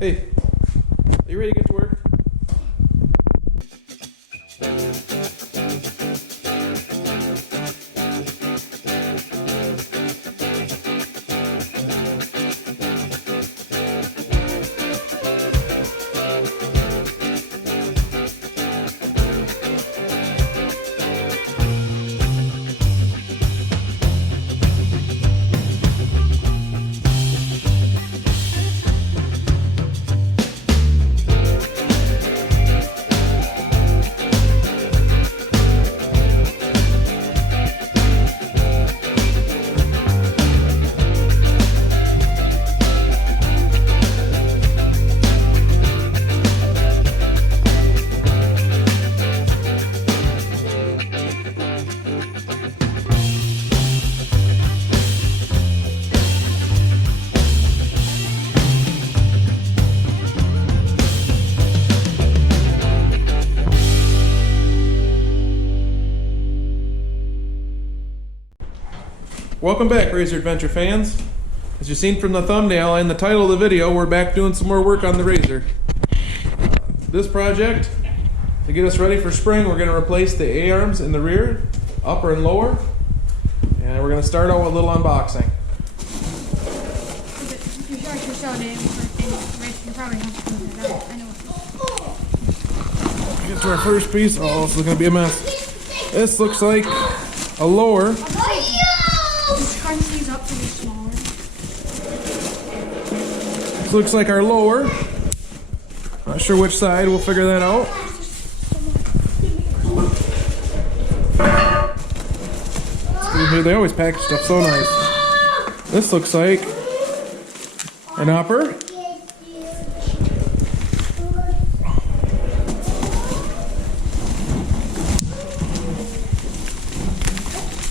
Hey, are you ready to get to work? Welcome back, Razor Adventure fans. As you've seen from the thumbnail and the title of the video, we're back doing some more work on the Razor. This project, to get us ready for spring, we're going to replace the A-arms in the rear, upper and lower, and we're going to start out with a little unboxing. Get to our first piece. Oh, this is going to be a mess. This looks like a lower. This looks like our lower. Not sure which side, we'll figure that out. They always package stuff so nice. This looks like an upper.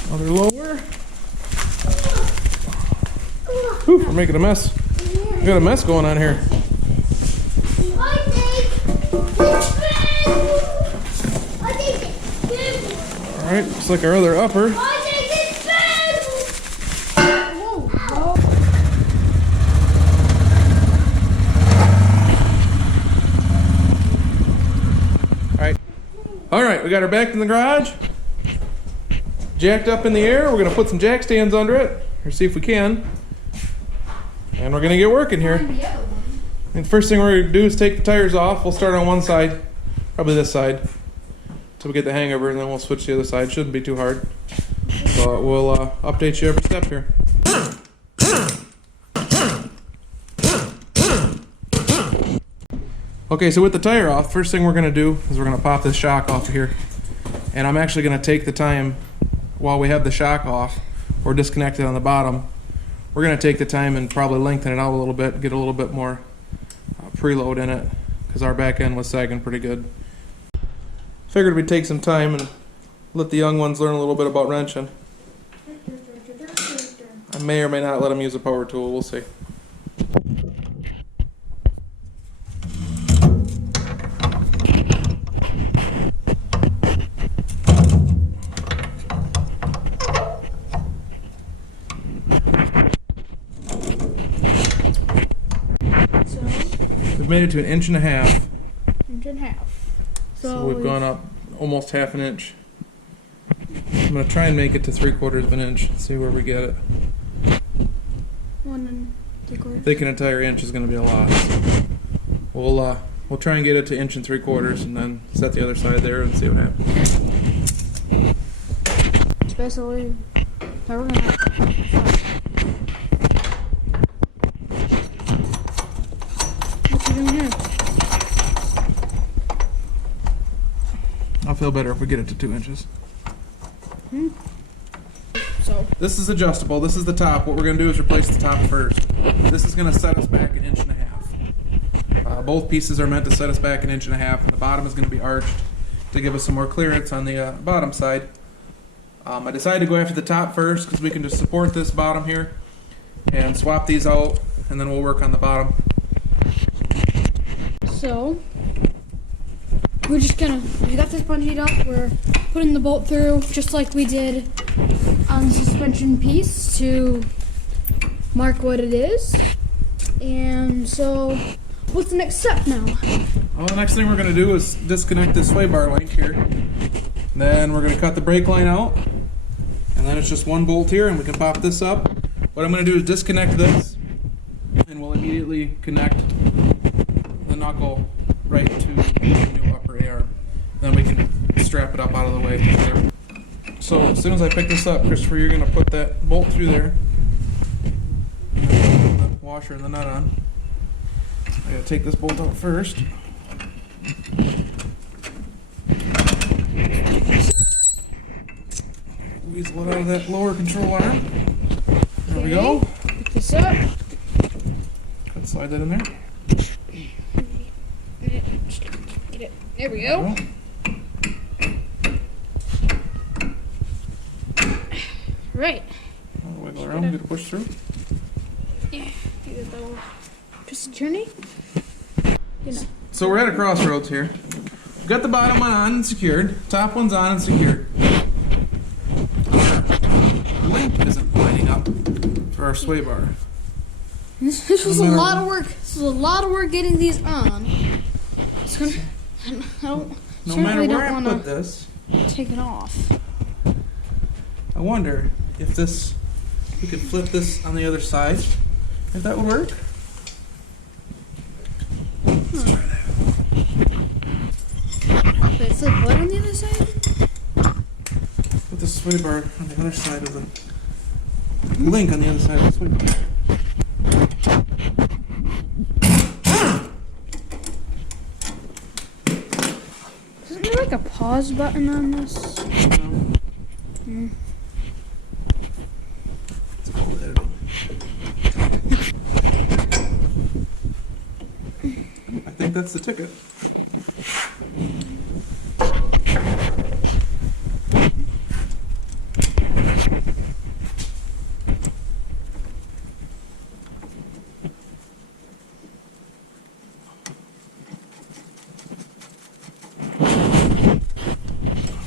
Another lower. Whew, we're making a mess. We got a mess going on here. Alright, looks like our other upper. Alright, we got her back in the garage. Jacked up in the air. We're going to put some jack stands under it, or see if we can. And we're going to get working here. And the first thing we're going to do is take the tires off. We'll start on one side, probably this side, until we get the hang of her, and then we'll switch to the other side. Shouldn't be too hard. But we'll update you every step here. Okay, so with the tire off, first thing we're going to do is we're going to pop this shock off of here. And I'm actually going to take the time while we have the shock off or disconnected on the bottom. We're going to take the time and probably lengthen it out a little bit, get a little bit more preload in it, because our back end was sagging pretty good. Figured we'd take some time and let the young ones learn a little bit about wrenching. I may or may not let them use a power tool, we'll see. Made it to 1.5 inches. 1.5 inches. So we've gone up almost 1/2 inch. I'm going to try and make it to 3/4 inch. See where we get it. 1 3/4. Thinking an entire inch is going to be a lot. We'll try and get it to 1 3/4 and then set the other side there and see what happens. Especially, we're gonna. I'll feel better if we get it to 2 inches. So this is adjustable. This is the top. What we're going to do is replace the top first. This is going to set us back 1.5 inches. Both pieces are meant to set us back 1.5 inches, and the bottom is going to be arched to give us some more clearance on the bottom side. I decided to go after the top first because we can just support this bottom here and swap these out, and then we'll work on the bottom. So we're just gonna, we got this bungeed up, we're putting the bolt through just like we did on the suspension piece to mark what it is. And so what's the next step now? Well, the next thing we're going to do is disconnect this sway bar link here. Then we're going to cut the brake line out. And then it's just one bolt here, and we can pop this up. What I'm going to do is disconnect this, and we'll immediately connect the knuckle right to the new upper arm. Then we can strap it up out of the way. So as soon as I pick this up, Christopher, you're going to put that bolt through there. And then put the washer and the nut on. I got to take this bolt out first. Weasel it out of that lower control arm. There we go. Pick this up. Slide that in there. Get it. There we go. Right. Wiggle around, get it pushed through. Yeah. Do the little twist journey. You know. So we're at a crossroads here. We've got the bottom one on and secured. Top one's on and secured. Our link isn't lining up for our sway bar. This was a lot of work. This was a lot of work getting these on. It's gonna, I don't. No matter where I wanna put this, take it off. I wonder if this, we could flip this on the other side, if that would work. Let's try that. Wait, flip what on the other side? Put the sway bar on the other side of the link on the other side of the sway bar. Isn't there like a pause button on this? Let's go with editing. I think that's the ticket.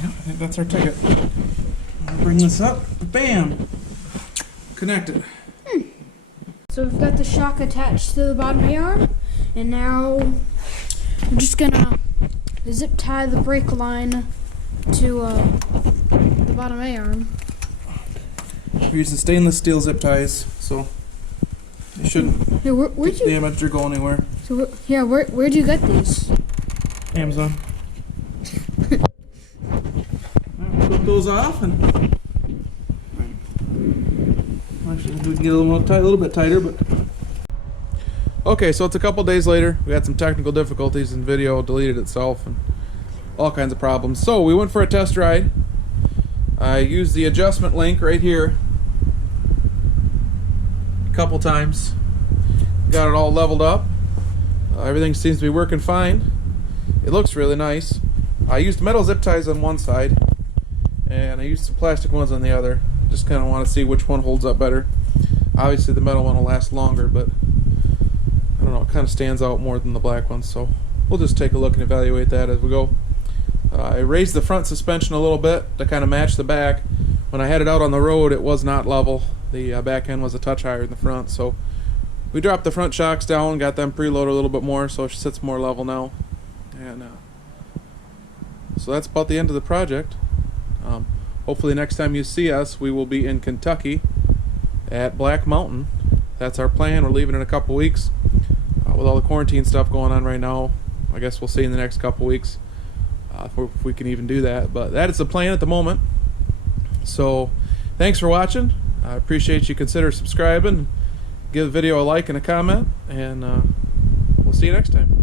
I think that's our ticket. I'll bring this up. Bam! Connected. So we've got the shock attached to the bottom arm, and now I'm just gonna zip tie the brake line to the bottom arm. We're using stainless steel zip ties, so they shouldn't Here, where'd get you? damaged or go anywhere. So where'd you get these? Amazon. Alright, flip those off and actually we can get a little bit tighter, but okay. So it's a couple days later. We had some technical difficulties and video deleted itself and all kinds of problems. So we went for a test ride. I used the adjustment link right here a couple times. Got it all leveled up. Everything seems to be working fine. It looks really nice. I used metal zip ties on one side and I used some plastic ones on the other. Just kind of want to see which one holds up better. Obviously the metal one will last longer, but I don't know, it kind of stands out more than the black one, so we'll just take a look and evaluate that as we go. I raised the front suspension a little bit to kind of match the back. When I had it out on the road, it was not level. The back end was a touch higher than the front, so we dropped the front shocks down, got them preloaded a little bit more so it sits more level now. And so that's about the end of the project. Hopefully next time you see us, we will be in Kentucky at Black Mountain. That's our plan. We're leaving in a couple weeks. With all the quarantine stuff going on right now, I guess we'll see in the next couple weeks if we can even do that. But that is the plan at the moment. So thanks for watching. I appreciate you consider subscribing. Give the video a like and a comment, and we'll see you next time.